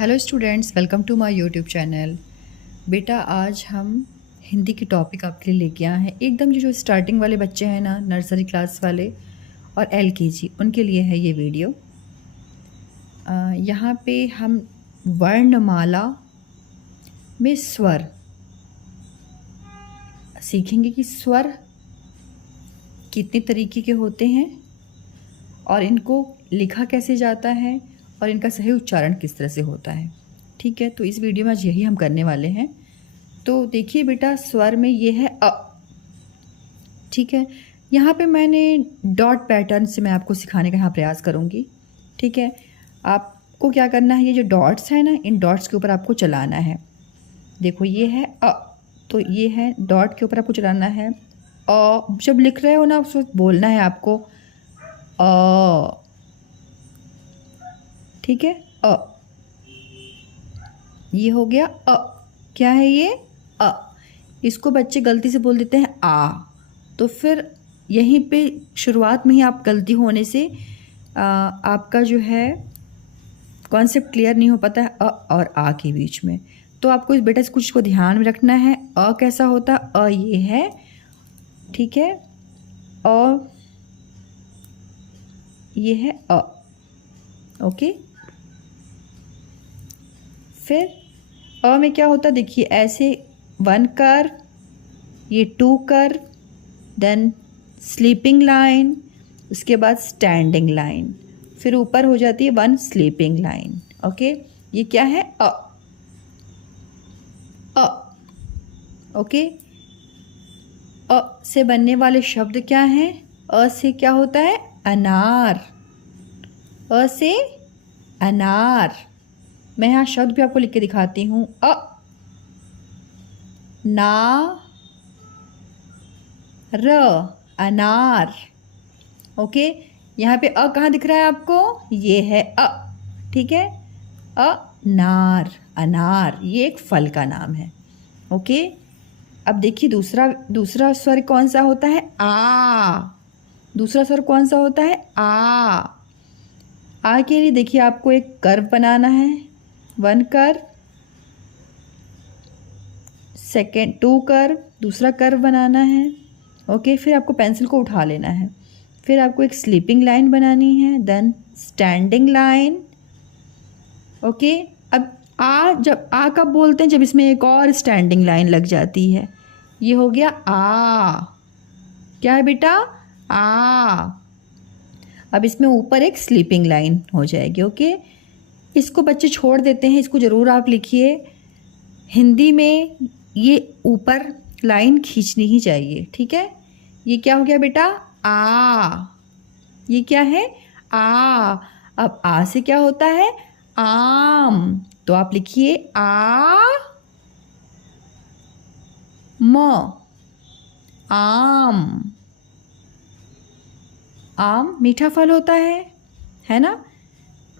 Hello students, welcome to my YouTube channel. बेटा आज हम हिंदी की टॉपिक आपके लिए लेके आए हैं। एकदम जो स्टार्टिंग वाले बच्चे हैं ना, नर्सरी क्लास वाले और एलकेजी, उनके लिए है ये वीडियो। यहाँ पे हम वर्णमाला में स्वर सीखेंगे कि स्वर कितने तरीके के होते हैं और इनको लिखा कैसे जाता है और इनका सही उच्चारण किस तरह से होता है। ठीक है, तो इस वीडियो में आज यही हम करने वाले हैं। तो देखिए बेटा, स्वर में ये है अ। ठीक है, यहाँ पे मैंने डॉट पैटर्न से मैं आपको सिखाने का यहाँ प्रयास करूँगी। ठीक है, आपको क्या करना है, ये जो डॉट्स हैं ना, इन डॉट्स के ऊपर आपको चलाना है। देखो ये है अ, तो ये है डॉट के ऊपर आपको चलाना है। अ जब लिख रहे हो ना, उस वक्त बोलना है आपको अ। ठीक है, अ, ये हो गया अ। क्या है ये? अ। इसको बच्चे गलती से बोल देते हैं आ, तो फिर यहीं पे शुरुआत में ही आप गलती होने से आपका जो है कॉन्सेप्ट क्लियर नहीं हो पाता है अ और आ के बीच में। तो आपको इस बेटा इस कुछ को ध्यान में रखना है। अ कैसा होता है? अ ये है, ठीक है, अ ये है अ। ओके, फिर अ में क्या होता है देखिए, ऐसे 1 कर, ये 2 कर, देन स्लीपिंग लाइन, उसके बाद स्टैंडिंग लाइन, फिर ऊपर हो जाती है 1 स्लीपिंग लाइन। ओके, ये क्या है? अ। अ। ओके, अ से बनने वाले शब्द क्या हैं? अ से क्या होता है? अनार। अ से अनार। मैं यहाँ शब्द भी आपको लिख के दिखाती हूँ। अ ना र, अनार। ओके, यहाँ पे अ कहाँ दिख रहा है आपको? ये है अ। ठीक है, अनार, अनार ये एक फल का नाम है। ओके, अब देखिए दूसरा दूसरा स्वर कौन सा होता है? आ। दूसरा स्वर कौन सा होता है? आ के लिए देखिए आपको एक कर्व बनाना है। 1 कर्व, सेकेंड 2 कर्व, दूसरा कर्व बनाना है। ओके, फिर आपको पेंसिल को उठा लेना है। फिर आपको एक स्लीपिंग लाइन बनानी है, देन स्टैंडिंग लाइन। ओके, अब आ, जब आ कब बोलते हैं? जब इसमें एक और स्टैंडिंग लाइन लग जाती है। ये हो गया आ। क्या है बेटा? आ। अब इसमें ऊपर एक स्लीपिंग लाइन हो जाएगी। ओके, इसको बच्चे छोड़ देते हैं, इसको ज़रूर आप लिखिए। हिंदी में ये ऊपर लाइन खींचनी ही चाहिए। ठीक है, ये क्या हो गया बेटा? आ। ये क्या है? आ। अब आ से क्या होता है? आम। तो आप लिखिए आ म, आम। आम मीठा फल होता है ना?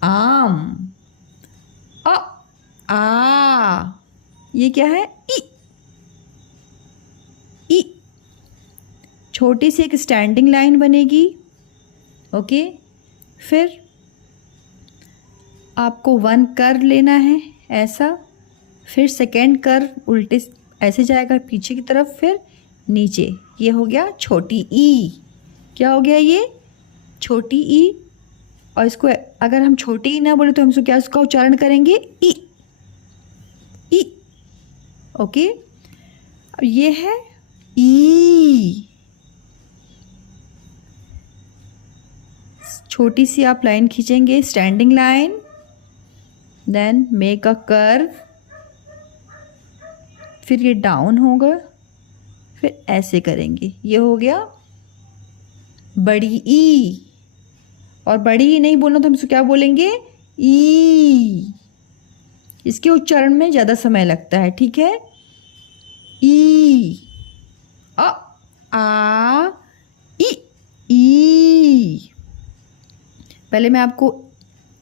आम। अ आ, ये क्या है? ई। ई। छोटी सी एक स्टैंडिंग लाइन बनेगी। ओके, फिर आपको 1 कर लेना है ऐसा, फिर सेकेंड कर उल्टे ऐसे जाएगा पीछे की तरफ, फिर नीचे। ये हो गया छोटी ई। क्या हो गया ये? छोटी ई। और इसको अगर हम छोटी ई ना बोले तो हम इसको क्या, उसका उच्चारण करेंगे? ई। ई। ओके, अब ये है ई। छोटी सी आप लाइन खींचेंगे, standing line, then make a curve, फिर ये डाउन होगा, फिर ऐसे करेंगे। ये हो गया बड़ी ई। और बड़ी ई नहीं बोलना तो हम इसको क्या बोलेंगे? ई। इसके उच्चारण में ज़्यादा समय लगता है। ठीक है, ई। अ आ ई। ई। पहले मैं आपको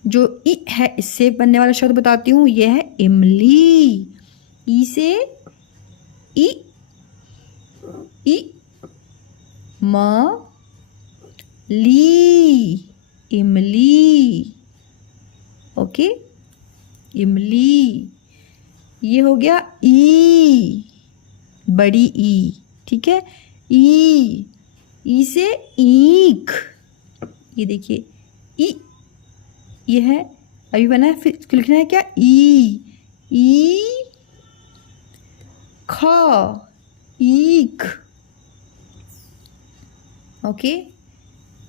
जो ई है इससे बनने वाला शब्द बताती हूँ। यह है इमली। ई से ई। ई म ली, इमली। ओके, इमली। ये हो गया ई, बड़ी ई, ठीक है। ई से ईख, ये देखिए ई, ये है, अभी बना है, फिर इसको लिखना है क्या, ई ख, ईख। ओके,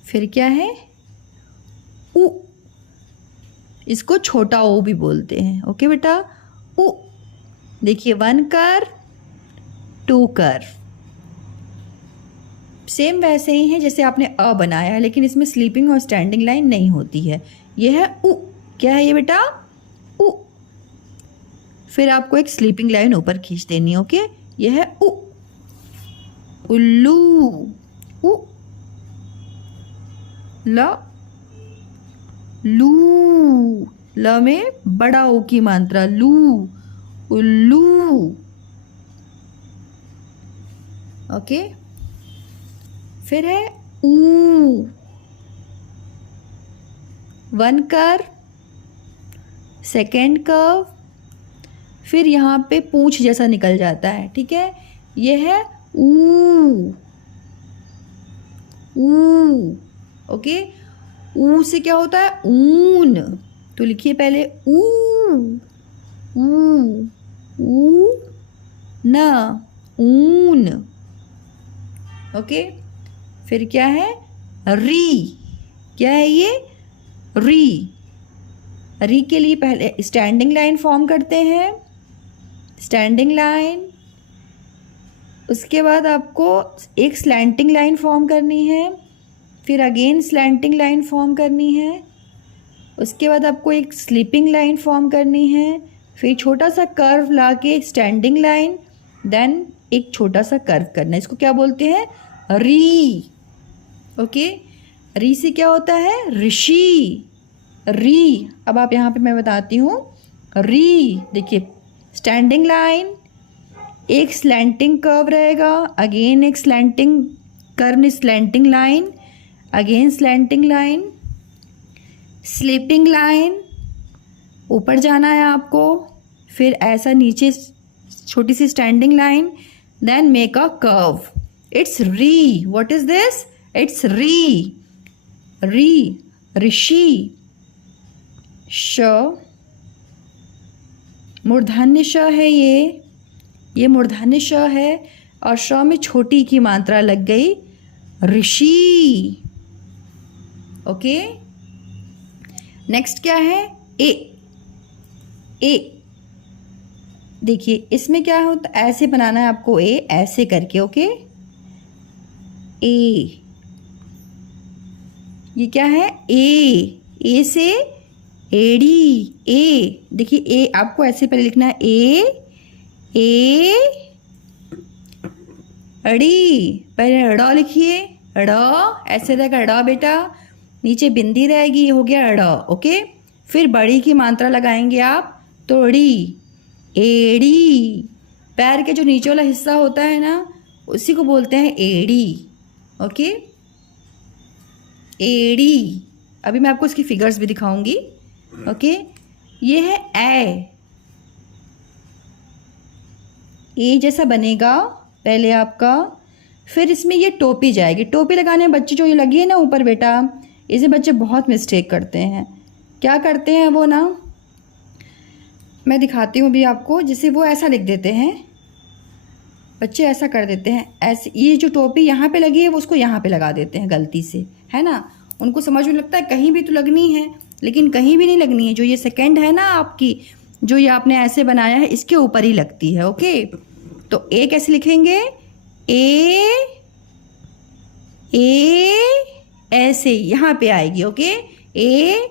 फिर क्या है, उ, इसको छोटा ओ भी बोलते हैं। ओके बेटा, उ, देखिए 1 कर 2 कर, सेम वैसे ही है जैसे आपने अ बनाया है, लेकिन इसमें स्लीपिंग और स्टैंडिंग लाइन नहीं होती है। यह है उ, क्या है ये बेटा, उ। फिर आपको एक स्लीपिंग लाइन ऊपर खींच देनी है। ओके, यह है उ, उल्लू, उ, ल, लू, ल में बड़ा ओ की मात्रा, लू, उल्लू। ओके, फिर है ऊ, 1 कर, सेकेंड कर्व, फिर यहाँ पे पूंछ जैसा निकल जाता है, ठीक है। यह है ऊ, ऊ। ओके, ऊ से क्या होता है, ऊन, तो लिखिए पहले ऊ, ऊ, ऊ न, ऊन। ओके, फिर क्या है, री, क्या है ये, री। री के लिए पहले स्टैंडिंग लाइन फॉर्म करते हैं, स्टैंडिंग लाइन, उसके बाद आपको एक स्लैंटिंग लाइन फॉर्म करनी है, फिर अगेन स्लैंटिंग लाइन फॉर्म करनी है, उसके बाद आपको एक स्लीपिंग लाइन फॉर्म करनी है, फिर छोटा सा कर्व लाके स्टैंडिंग लाइन, देन एक छोटा सा कर्व करना है। इसको क्या बोलते हैं, री। ओके, री से क्या होता है, ऋषि, री। अब आप यहाँ पे मैं बताती हूँ, री देखिए, स्टैंडिंग लाइन, एक स्लैंटिंग कर्व रहेगा, अगेन एक slanting curve, slanting line, again slanting line, sleeping line, ऊपर जाना है आपको, फिर ऐसा नीचे छोटी सी standing line, then make a curve. It's री, व्हाट इज दिस, इट्स री, री, ऋषि। श, मूर्धन्य श है ये मूर्धन्य श है, और श में छोटी की मात्रा लग गई, ऋषि। ओके, नेक्स्ट क्या है, ए, ए देखिए इसमें क्या होता, ऐसे बनाना है आपको, ए ऐसे करके। ओके, ए, ये क्या है, ए से एड़ी, ए देखिए, ए आपको ऐसे पहले लिखना है, ए अड़ी, पहले अड़ा लिखिए, अड़ा ऐसे रहेगा, अड़ा बेटा, नीचे बिंदी रहेगी, ये हो गया अड़ा। ओके, फिर बड़ी की मात्रा लगाएंगे आप, तो अड़ी, एड़ी, पैर के जो नीचे वाला हिस्सा होता है ना, उसी को बोलते हैं एड़ी। ओके, एड़ी। अभी मैं आपको इसकी फिगर्स भी दिखाऊंगी। ओके, ये है ए जैसा बनेगा पहले आपका, फिर इसमें ये टोपी जाएगी। टोपी लगाने में बच्चे जो ये लगी है ना ऊपर बेटा, इसे बच्चे बहुत मिस्टेक करते हैं। क्या करते हैं वो ना, मैं दिखाती हूँ भी आपको, जिसे वो ऐसा लिख देते हैं, बच्चे ऐसा कर देते हैं, ऐसे ये जो टोपी यहाँ पे लगी है वो उसको यहाँ पे लगा देते हैं गलती से, है ना। उनको समझ में लगता है कहीं भी तो लगनी है, लेकिन कहीं भी नहीं लगनी है। जो ये सेकंड है ना आपकी, जो ये आपने ऐसे बनाया है, इसके ऊपर ही लगती है। ओके, तो ए कैसे लिखेंगे, ए ऐसे यहाँ पे आएगी। ओके, ए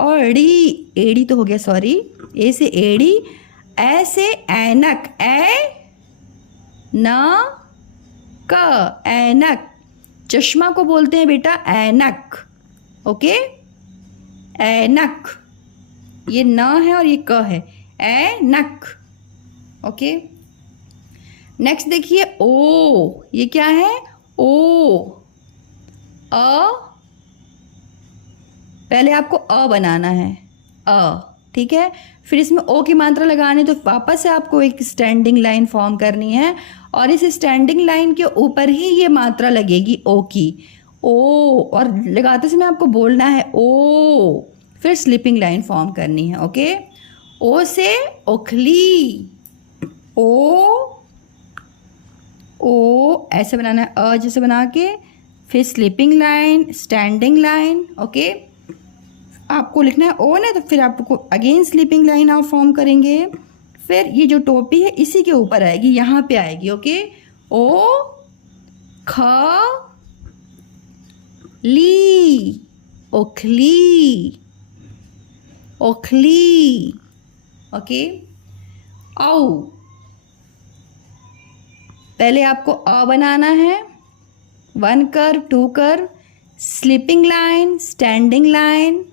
और एड़ी, एड़ी तो हो गया, सॉरी, ए से एड़ी, ऐसे ऐनक, ना क, ऐनक, चश्मा को बोलते हैं बेटा ऐनक। ओके, ऐनक, ये न है और ये क है, ऐनक। ओके, नेक्स्ट देखिए ओ, ये क्या है, ओ, अ, पहले आपको अ बनाना है, अ, ठीक है। फिर इसमें ओ की मात्रा लगाने तो वापस से आपको एक स्टैंडिंग लाइन फॉर्म करनी है और इस स्टैंडिंग लाइन के ऊपर ही ये मात्रा लगेगी ओ की, ओ, और लगाते समय आपको बोलना है ओ, फिर स्लीपिंग लाइन फॉर्म करनी है। ओके, ओ से ओखली, ओ ऐसे बनाना है, अ जैसे बना के, फिर sleeping line, standing line. Okay, आपको लिखना है ओ ना, तो फिर आपको अगेन स्लीपिंग लाइन आप फॉर्म करेंगे। फिर ये जो टोपी है इसी के ऊपर आएगी, यहाँ पे आएगी। ओके, ओ ख ली, ओखली, ओखली। ओके, औ, पहले आपको अ बनाना है, 1 curve, 2 curve, sleeping line, standing line,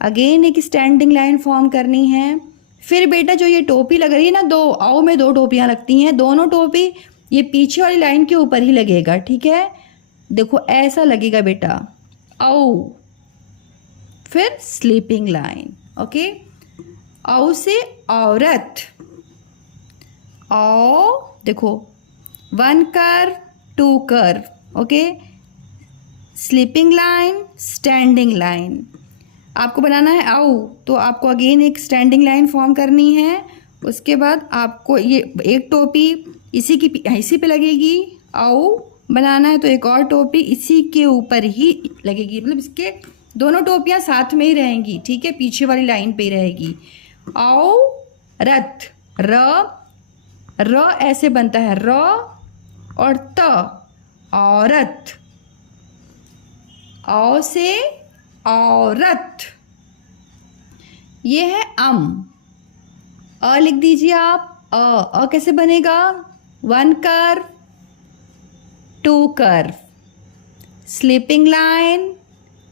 again एक स्टैंडिंग लाइन फॉर्म करनी है। फिर बेटा जो ये टोपी लग रही है ना, दो आओ में 2 टोपियाँ लगती हैं, दोनों टोपी ये पीछे वाली लाइन के ऊपर ही लगेगा। ठीक है, देखो ऐसा लगेगा बेटा, आओ, फिर स्लीपिंग लाइन। ओके, औ से औरत, औ, देखो 1 curve, 2 curve. Okay, sleeping line, standing line, आपको बनाना है औ, तो आपको अगेन एक स्टैंडिंग लाइन फॉर्म करनी है। उसके बाद आपको ये एक टोपी इसी पे लगेगी, औ बनाना है तो एक और टोपी इसी के ऊपर ही लगेगी, मतलब इसके दोनों टोपियां साथ में ही रहेंगी। ठीक है, पीछे वाली लाइन पे ही रहेगी। औ रथ, र ऐसे बनता है, र और त, औरत, औ से औरत। ये है अ लिख दीजिए आप, अ कैसे बनेगा, 1 curve, 2 curve, sleeping line,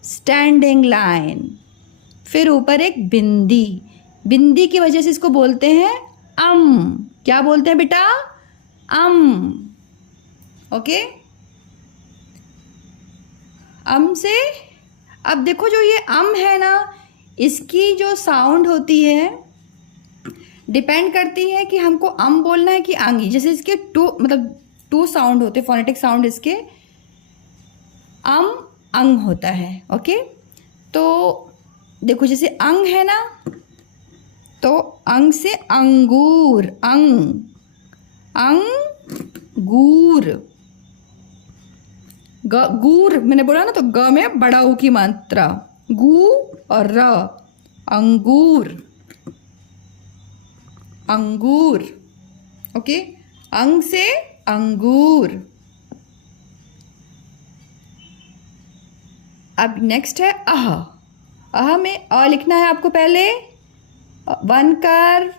standing line, फिर ऊपर एक बिंदी, बिंदी की वजह से इसको बोलते हैं अम। क्या बोलते हैं बेटा, अम। ओके, अम से, अब देखो जो ये अम है ना, इसकी जो साउंड होती है डिपेंड करती है कि हमको अम बोलना है कि अंगी। जैसे इसके मतलब 2 साउंड होते हैं, फोनेटिक साउंड इसके, अम अंग होता है। ओके, तो देखो जैसे अंग है ना, तो अंग से अंगूर, अंगूर, गूर मैंने बोला ना, तो ग में बड़ा ऊ की मात्रा, गू और र, अंगूर, अंगूर। ओके, अंग से अंगूर। अब नेक्स्ट है अह में अ लिखना है आपको पहले, 1 curve,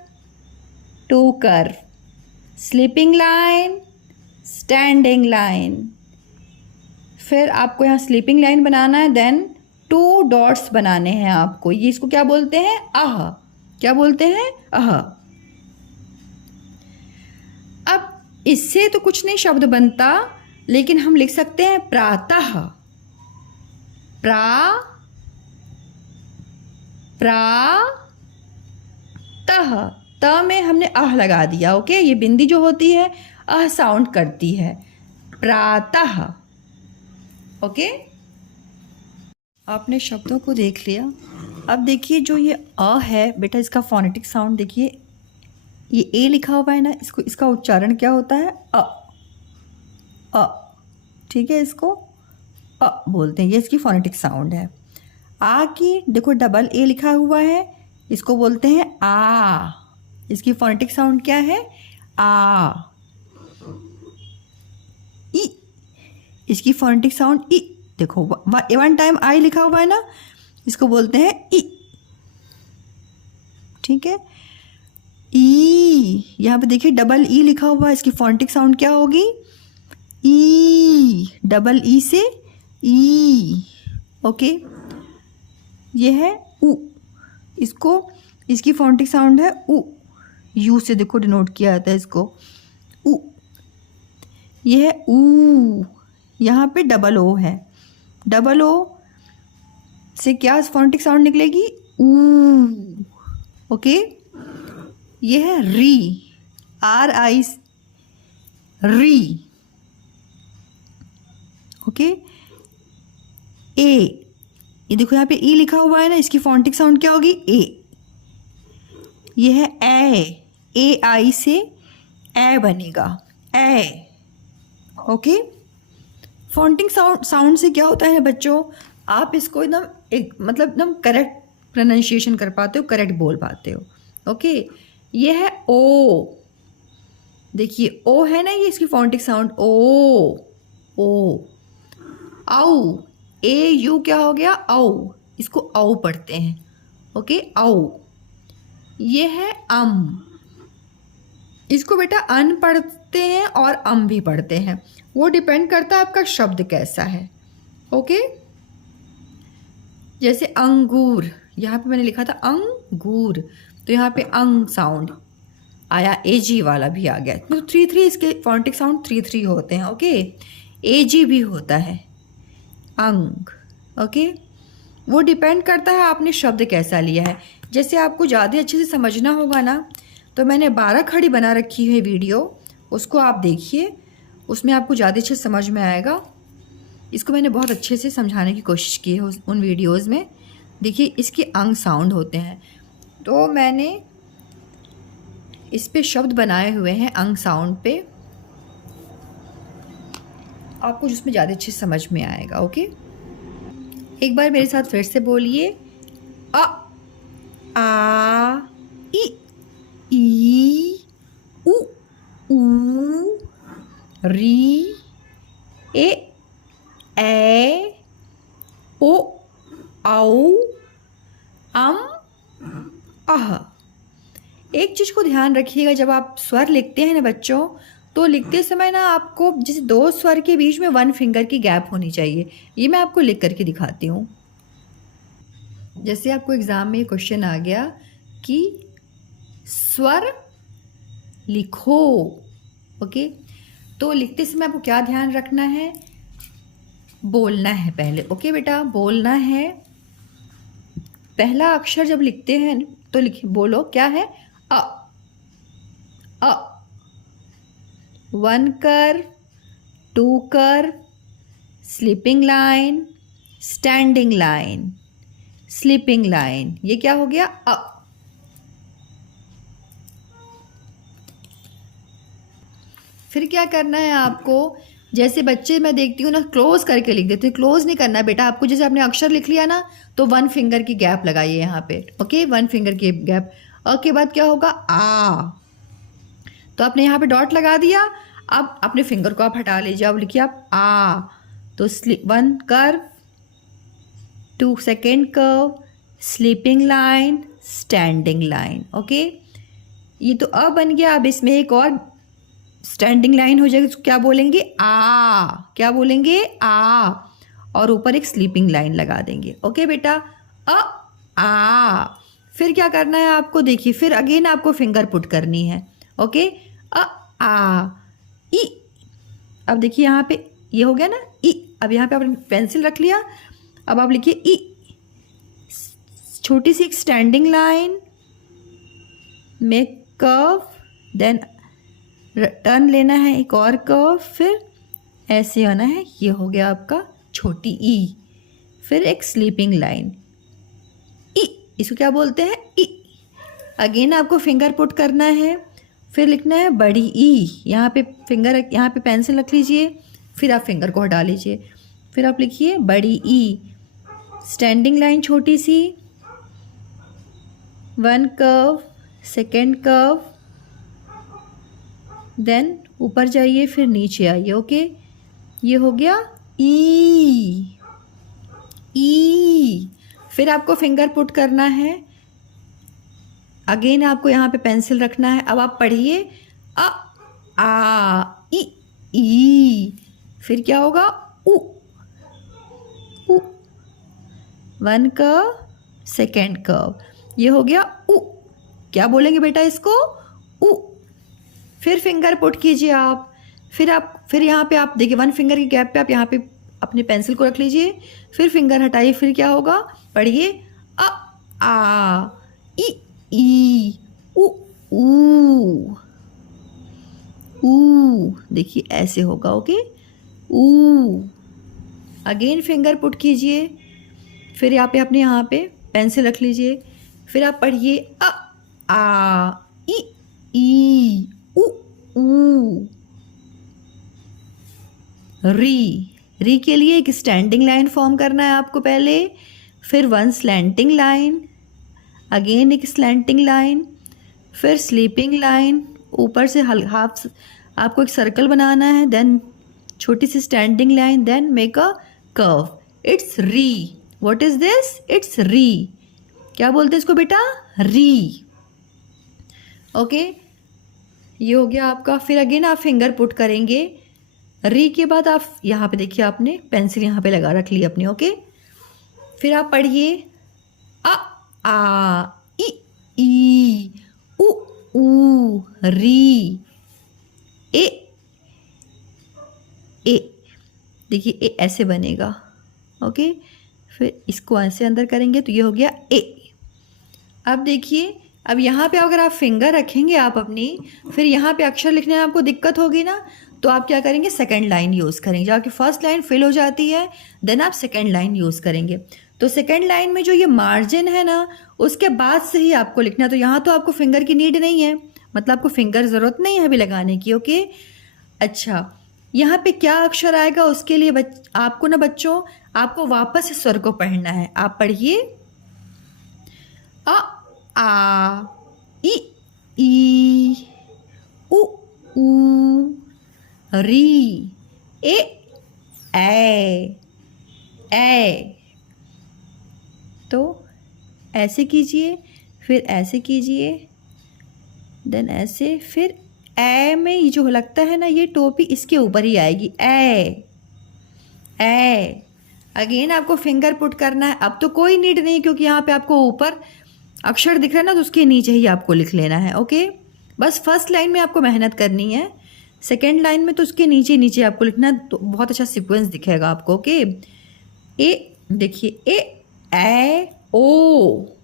2 curve, sleeping line, standing line, फिर आपको यहाँ स्लीपिंग लाइन बनाना है, देन 2 डॉट्स बनाने हैं आपको। ये इसको क्या बोलते हैं, अह। क्या बोलते हैं, अह। अब इससे तो कुछ नहीं शब्द बनता, लेकिन हम लिख सकते हैं प्रातः, प्रातः, त में हमने अह लगा दिया। ओके, ये बिंदी जो होती है अह साउंड करती है, प्रातः। ओके, आपने शब्दों को देख लिया। अब देखिए जो ये अ है बेटा, इसका फोनेटिक साउंड देखिए, ये ए लिखा हुआ है ना, इसका उच्चारण क्या होता है, अ। ठीक है, इसको अ बोलते हैं, ये इसकी फोनेटिक साउंड है। आ की देखो डबल ए लिखा हुआ है, इसको बोलते हैं आ, इसकी फोनेटिक साउंड क्या है, आ। ई, इसकी फोनेटिक साउंड ई, देखो 1 टाइम आई लिखा हुआ है ना, इसको बोलते हैं ई। ठीक है, ई, यहाँ पे देखिए डबल ई लिखा हुआ है, इसकी फोनेटिक साउंड क्या होगी, ई, डबल ई से ई। ओके, ये है उ, इसकी फोनेटिक साउंड है उ, यू से देखो डिनोट किया जाता है इसको, उ। ये है ऊ, यहाँ पे डबल ओ है, डबल ओ से क्या फोनेटिक साउंड निकलेगी, ऊ। ओके। ये है री, RI, री। ओके। ए, ये देखो यहाँ पे ई लिखा हुआ है ना, इसकी फोनेटिक साउंड क्या होगी? ए। ये है AI से ए बनेगा, ए। ओके। फोनेटिक साउंड से क्या होता है बच्चों, आप इसको एकदम एक मतलब एकदम करेक्ट प्रोनाउंसिएशन कर पाते हो, करेक्ट बोल पाते हो। ओके। ये है ओ, देखिए ओ है ना, ये इसकी फोनेटिक साउंड ओ, ओ। आउ, AU क्या हो गया? औ, इसको औ पढ़ते हैं। ओके, औ। ये है इसको बेटा अन पढ़ते हैं और भी पढ़ते हैं, वो डिपेंड करता है आपका शब्द कैसा है। ओके। जैसे अंगूर, यहाँ पे मैंने लिखा था अंगूर, तो यहाँ पे अंग साउंड आया, AG वाला भी आ गया। तो 3-3 इसके फोनेटिक साउंड 3-3 होते हैं। ओके। AG भी होता है, अंग। ओके। वो डिपेंड करता है आपने शब्द कैसा लिया है। जैसे आपको ज़्यादा अच्छे से समझना होगा ना, तो मैंने 12 खड़ी बना रखी है वीडियो, उसको आप देखिए, उसमें आपको ज़्यादा अच्छे समझ में आएगा। इसको मैंने बहुत अच्छे से समझाने की कोशिश की है उन वीडियोज़ में। देखिए इसके अंग साउंड होते हैं, तो मैंने इस पे शब्द बनाए हुए हैं अंग साउंड पे, आपको जिसमें ज़्यादा अच्छे समझ में आएगा। ओके। एक बार मेरे साथ फिर से बोलिए, अ, आ, ई, उ, री, ए, ओ, औ, अह। एक चीज़ को ध्यान रखिएगा, जब आप स्वर लिखते हैं ना बच्चों, तो लिखते समय ना आपको जैसे 2 स्वर के बीच में 1 फिंगर की गैप होनी चाहिए। ये मैं आपको लिख करके दिखाती हूँ। जैसे आपको एग्ज़ाम में क्वेश्चन आ गया कि स्वर लिखो। ओके। तो लिखते समय आपको क्या ध्यान रखना है? बोलना है पहले। ओके बेटा, बोलना है। पहला अक्षर जब लिखते हैं तो बोलो क्या है? अ। 1 curve, 2 curve, sleeping line, standing line, sleeping line. ये क्या हो गया? अ। फिर क्या करना है आपको? जैसे बच्चे मैं देखती हूँ ना, क्लोज करके लिख देते हैं। क्लोज नहीं करना है बेटा आपको। जैसे आपने अक्षर लिख लिया ना, तो 1 फिंगर की गैप लगाइए यहाँ पे। ओके, 1 फिंगर की गैप। के बाद क्या होगा? आ। तो आपने यहाँ पे डॉट लगा दिया, अब अपने फिंगर को आप हटा लीजिए। अब लिखिए आप आ, तो 1 curve, 2 second curve, sleeping line, standing line. Okay, ये तो अ बन गया। अब इसमें एक और स्टैंडिंग लाइन हो जाएगी, तो क्या बोलेंगे? आ। क्या बोलेंगे? आ। और ऊपर एक स्लीपिंग लाइन लगा देंगे। ओके बेटा, अ, आ। फिर क्या करना है आपको? देखिए, फिर अगेन आपको फिंगर पुट करनी है। ओके, अ, आ, ई। अब देखिए यहाँ पे ये हो गया ना, ई। अब यहाँ पे आपने पेंसिल रख लिया, अब आप लिखिए ई। छोटी सी एक standing line, make curve, then turn लेना है, एक और कर्व, फिर ऐसे आना है। ये हो गया आपका छोटी ई। फिर एक स्लीपिंग लाइन, ई। इसको क्या बोलते हैं? ई। अगेन आपको फिंगर पुट करना है, फिर लिखना है बड़ी ई। यहाँ पे फिंगर, यहाँ पे पेंसिल रख लीजिए, फिर आप फिंगर को हटा लीजिए, फिर आप लिखिए बड़ी ई। स्टैंडिंग लाइन छोटी सी, 1 कर्व, सेकेंड कर्व, देन ऊपर जाइए, फिर नीचे आइए। ओके, ये हो गया ई। ई। फिर आपको फिंगर पुट करना है, अगेन आपको यहाँ पे पेंसिल रखना है। अब आप पढ़िए अ, आ, ई। फिर क्या होगा? उ। 1 कर्व, सेकेंड कर्व, ये हो गया उ। क्या बोलेंगे बेटा इसको? उ। फिर फिंगर पुट कीजिए आप, फिर यहाँ पे आप देखिए 1 फिंगर की गैप पे आप यहाँ पे अपने पेंसिल को रख लीजिए, फिर फिंगर हटाइए, फिर क्या होगा? पढ़िए अ, आ, ई, उ, ऊ, ऊ, देखिए ऐसे होगा, ओके। ऊ, अगेन फिंगर पुट कीजिए, फिर अपने यहाँ पे पेंसिल रख लीजिए, फिर आप पढ़िए अ, आ, ई, उ, ऊ। री के लिए एक स्टैंडिंग लाइन फॉर्म करना है आपको पहले, फिर वन स्लैंटिंग लाइन, अगेन एक स्लैंटिंग लाइन, फिर स्लीपिंग लाइन, ऊपर से हाफ आपको एक सर्कल बनाना है, देन छोटी सी standing line, then make a curve. It's री। What is this? इट्स री। क्या बोलते हैं इसको बेटा? री। ओके, ये हो गया आपका। फिर अगेन आप फिंगर पुट करेंगे। री के बाद आप यहाँ पे देखिए, आपने पेंसिल यहाँ पे लगा रख ली अपनी, ओके। फिर आप पढ़िए अ, आ, ई, उ, ऊ, री, ए, ए। देखिए ए ऐसे बनेगा, ओके। फिर इसको ऐसे अंदर करेंगे तो ये हो गया ए। अब देखिए, अब यहाँ पे अगर आप फिंगर रखेंगे आप अपनी, फिर यहाँ पे अक्षर लिखने में आपको दिक्कत होगी ना, तो आप क्या करेंगे? सेकंड लाइन यूज़ करेंगे। जब आपकी फर्स्ट लाइन फिल हो जाती है, देन आप सेकंड लाइन यूज़ करेंगे। तो सेकंड लाइन में जो ये मार्जिन है ना, उसके बाद से ही आपको लिखना है। तो यहाँ तो आपको फिंगर की नीड नहीं है, मतलब आपको फिंगर ज़रूरत नहीं है अभी लगाने की, ओके। अच्छा, यहाँ पे क्या अक्षर आएगा उसके लिए आपको ना बच्चों, आपको वापस इस स्वर को पढ़ना है। आप पढ़िए अ, आ, ई, उ, ऊ, री, ए, ए। तो ऐसे कीजिए, फिर ऐसे कीजिए, देन ऐसे, फिर ए में ये जो लगता है ना, ये टोपी इसके ऊपर ही आएगी। ए। अगेन आपको फिंगर पुट करना है। अब तो कोई नीड नहीं, क्योंकि यहाँ पे आपको ऊपर अक्षर दिख रहा है ना, तो उसके नीचे ही आपको लिख लेना है, ओके। बस फर्स्ट लाइन में आपको मेहनत करनी है, सेकेंड लाइन में तो उसके नीचे नीचे आपको लिखना है, तो बहुत अच्छा सीक्वेंस दिखेगा आपको, ओके। ए, देखिए ए, ओ,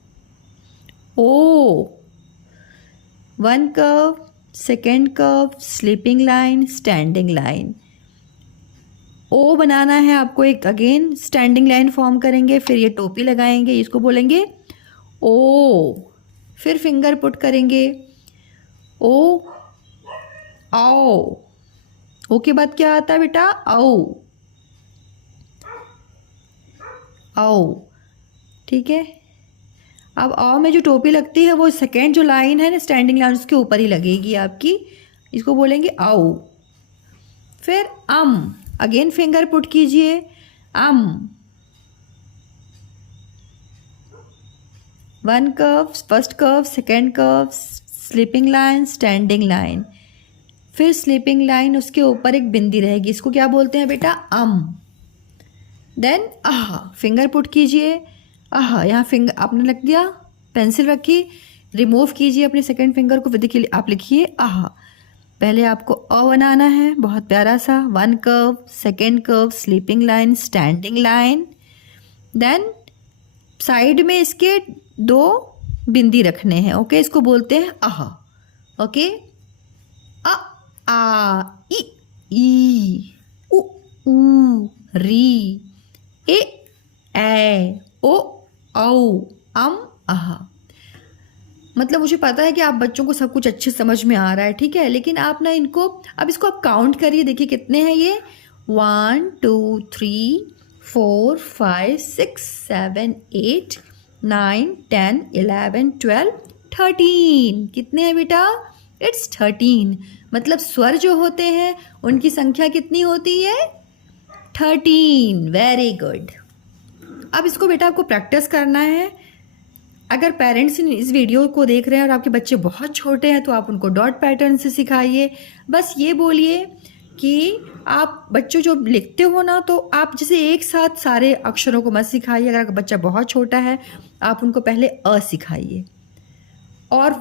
one curve, second curve, sleeping line, standing line. ओ बनाना है आपको, एक अगेन स्टैंडिंग लाइन फॉर्म करेंगे, फिर ये टोपी लगाएंगे, इसको बोलेंगे ओ। फिर फिंगर पुट करेंगे ओ, आओ। ओ के बाद क्या आता है बेटा? आओ, ठीक है। अब आओ में जो टोपी लगती है, वो सेकेंड जो लाइन है ना, स्टैंडिंग लाइन, उसके ऊपर ही लगेगी आपकी, इसको बोलेंगे आओ। फिर अगेन फिंगर पुट कीजिए, one curve, first curve, second curve, sleeping line, standing line, फिर स्लीपिंग लाइन, उसके ऊपर एक बिंदी रहेगी, इसको क्या बोलते हैं बेटा? देन फिंगर पुट कीजिए, यहाँ फिंगर आपने रख दिया, पेंसिल रखी, रिमूव कीजिए अपने सेकेंड फिंगर को, देखिए आप लिखिए पहले आपको अ बनाना है, बहुत प्यारा सा, one curve, second curve, sleeping line, standing line, then side में इसके 2 बिंदी रखने हैं, ओके। इसको बोलते हैं ओके। अ, आ, ई, उ, ऊ, री, ए, ओ, औ, मतलब मुझे पता है कि आप बच्चों को सब कुछ अच्छे समझ में आ रहा है, ठीक है, लेकिन आप ना इसको आप काउंट करिए, देखिए कितने हैं ये, 1 2 3 4 5 6 7 8 9 10 11 12 13। कितने हैं बेटा? इट्स 13। मतलब स्वर जो होते हैं उनकी संख्या कितनी होती है? 13। Very good. अब इसको बेटा आपको प्रैक्टिस करना है। अगर पेरेंट्स इस वीडियो को देख रहे हैं और आपके बच्चे बहुत छोटे हैं, तो आप उनको डॉट पैटर्न से सिखाइए। बस ये बोलिए कि आप बच्चों जो लिखते हो ना, तो आप जैसे एक साथ सारे अक्षरों को मत सिखाइए। अगर बच्चा बहुत छोटा है, आप उनको पहले अ सिखाइए, और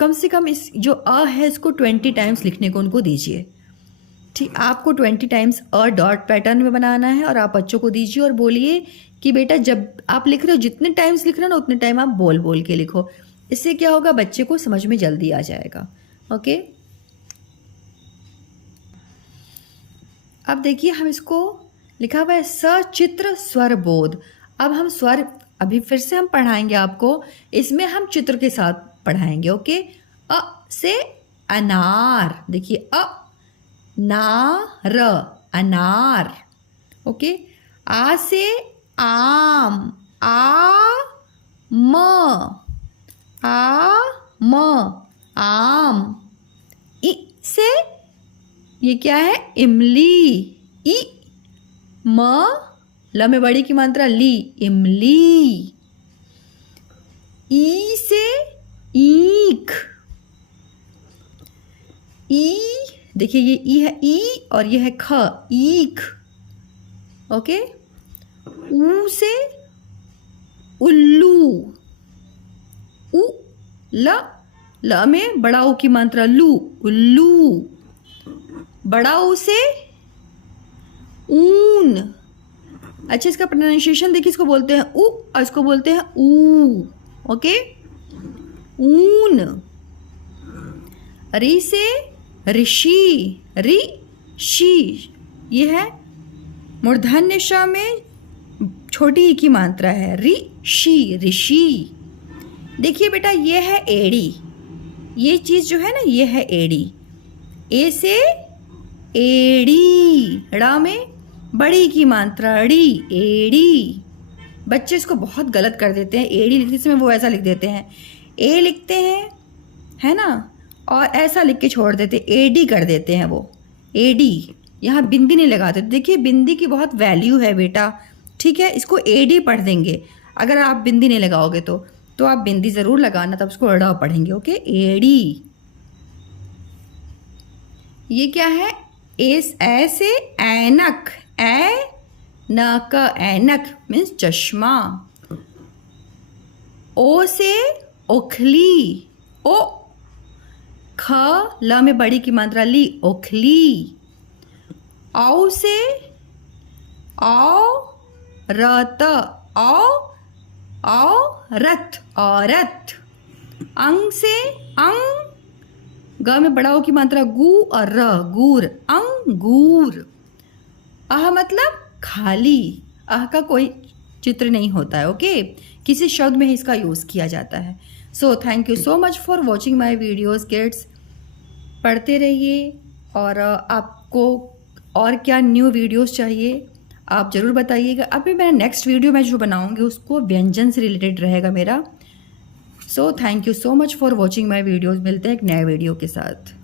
कम से कम इस जो अ है इसको 20 टाइम्स लिखने को उनको दीजिए। ठीक, आपको 20 टाइम्स अ डॉट पैटर्न में बनाना है, और आप बच्चों को दीजिए और बोलिए कि बेटा जब आप लिख रहे हो, जितने टाइम्स लिख रहे हो ना, उतने टाइम आप बोल बोल के लिखो। इससे क्या होगा, बच्चे को समझ में जल्दी आ जाएगा। ओके, अब देखिए हम इसको लिखा हुआ है सचित्र स्वर बोध। अब हम स्वर अभी फिर से हम पढ़ाएंगे आपको, इसमें हम चित्र के साथ पढ़ाएंगे। ओके, अ से अनार, देखिए अ ना र अनार। ओके, आ से आम, आ म आम। इ से ये क्या है, इमली, इ म ल में बड़ी की मात्रा ली, इमली। ई से ईख, ई देखिए ये ई है, ई और ये है ख, ईख। ओके, ऊ से उल्लू, उ ल में बड़ा ऊ की मात्रा लू, उल्लू। बड़ा ऊ से ऊन। अच्छा, इसका प्रोनाउंसिएशन देखिए, इसको बोलते हैं उ और इसको बोलते हैं ऊ। ओके, ऊन। री से ऋषि, ऋषि, ये है मूर्धन्य श में छोटी ई की मात्रा है, ऋषि, ऋषि। देखिए बेटा, ये है एड़ी, ये चीज जो है ना, ये है एड़ी। ए से एड़ी, ड़ा में बड़ी की मात्रा ड़ी, एड़ी। बच्चे इसको बहुत गलत कर देते हैं, एड़ी लिखते समय वो ऐसा लिख देते हैं, ए लिखते हैं, है ना, और ऐसा लिख के छोड़ देते, एडी कर देते हैं वो, एडी। यहाँ बिंदी नहीं लगाते। देखिए बिंदी की बहुत वैल्यू है बेटा, ठीक है, इसको एडी पढ़ देंगे। अगर आप बिंदी नहीं लगाओगे तो आप बिंदी ज़रूर लगाना, तब उसको अड़ा पढ़ेंगे। ओके, एड़ी। ये क्या है, ऐसे ऐनक, न का ऐनक मीन्स चश्मा। ओ से ओखली, ओ ख ल में बड़ी की मात्रा ली, ओखली। औ से औरत, औरत, औरत। अंग से अंग, ग में बड़ा ओ की मात्रा गू और र, गूर, अंगूर। आह मतलब खाली, आह का कोई चित्र नहीं होता है। ओके, किसी शब्द में ही इसका यूज़ किया जाता है। So thank you so much for watching my videos kids. पढ़ते रहिए, और आपको और क्या न्यू वीडियोस चाहिए आप ज़रूर बताइएगा। अभी मेरा नेक्स्ट वीडियो मैं जो बनाऊंगी उसको व्यंजन से रिलेटेड रहेगा मेरा। So thank you so much for watching my videos. मिलते हैं एक नए वीडियो के साथ।